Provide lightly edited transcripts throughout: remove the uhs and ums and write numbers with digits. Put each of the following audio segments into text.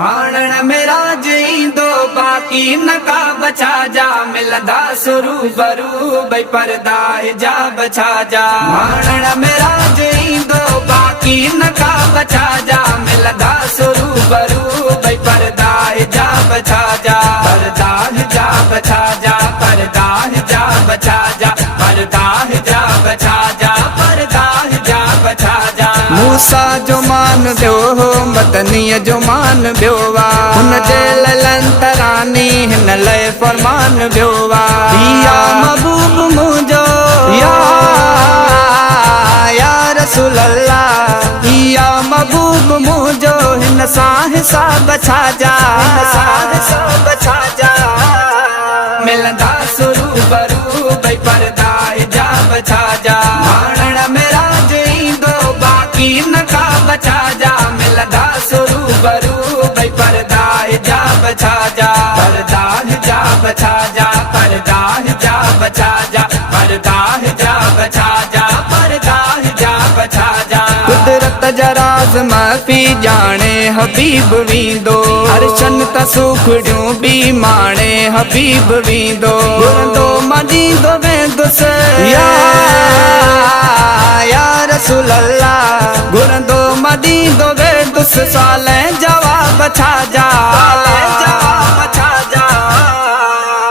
माणन मेरा जींदो बाकी न का बचा जा मिलदा सुरू बरू भाई पर्दा हिजाब छा जा। माणन मेरा जींदो बाकी न का बचा जा मिलदा सुरू बरू भाई पर्दा हिजाब छा जा। पर्दा हिजाब छा जा पर्दा हिजाब छा जा पर्दा हिजाब छा जा पर्दा हिजाब छा जा। मूसा जो मान बियो हो मदनीअ जो मान बियो वा हुन जे ललंतरानी हिन लय फरमान बियो वा। या महबूब मुंहिंजो या रसूल अल्लाह या महबूब मुंहिंजो हिन सां हिसाब छा जा हिन सां हिसाब छा जा। मिलंदा सुरू बरू भाई पर्दा हिजाब छा जा। माणन मेरा जींदो बाकी न का बचा जा मिलदा सुरू बरू भाई पर्दा हिजाब छा जा। पर्दा हिजाब छा जा पर्दा हिजाब छा जा पर्दा हिजाब छा जा पर्दा हिजाब छा जा। कुदरत जा राज माफ़ी जाने हबीब वींदो हर शन त सुखड़ियूं बि माणे हबीब वींदो। घुरंदो मदींदो वेंदुसि या रसूल अल्लाह घुरंदो मदींदो वेंदुसि सवाल जवाब छा जा जवाब छा जा।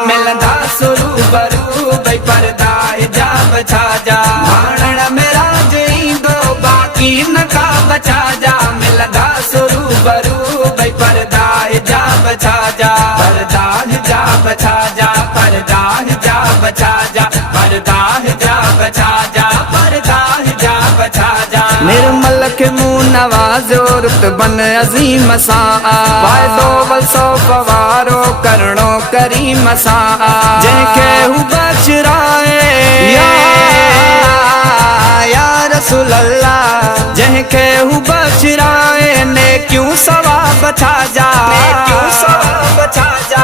मिलंदा सुरू बरू भाई पर्दा हिजाब छा जा। माणन मेरा जींदो बाकी न का बचा जा मिलंदा सुरू बरू भाई पर्दा हिजाब छा जा। पर्दा हिजाब छा जा पर्दा हिजाब छा जा पर्दा हिजाब छा जा पर्दा हिजाब छा जा। निर्मल के मुंह नवाज़ो रुतबन अज़ीम सां वाइदो वसो फवारो करणो करीम सां जंहिंखे हू बशराए या रसूल अल्लाह जंहिंखे हू बशराए नेकियूं सवाब छा जा नेकियूं सवाब छा जा।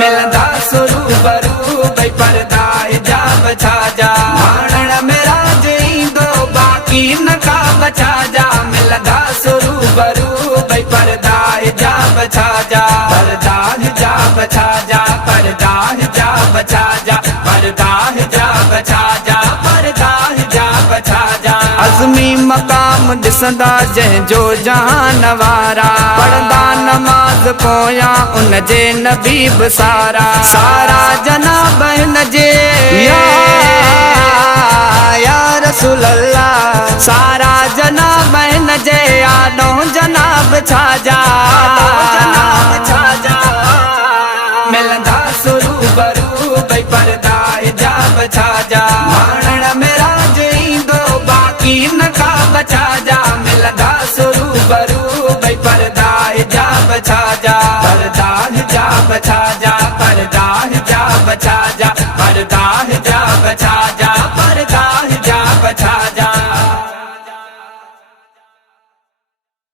मिलंदा सुरू बरू भाई पर्दा हिजाब छा जा। माणन मेरा जींदो बाकी न का बचा जा मिलंदा सुरू बरू भाई पर्दा हिजाब छा जा। पर्दा हिजाब छा जा पर्दा हिजाब छा जा पर्दा हिजाब छा जा पर्दा हिजाब छा जा। अज़मी मकाम ॾिसंदा जंहिंजो जहान वारा पढ़ंदा नमाज़ पोयां उन जे नबी बि सारा सारा जनाब हिन जे या रसूल अल्लाह सारा जनाब हिन जे आॾो जनाब छा जा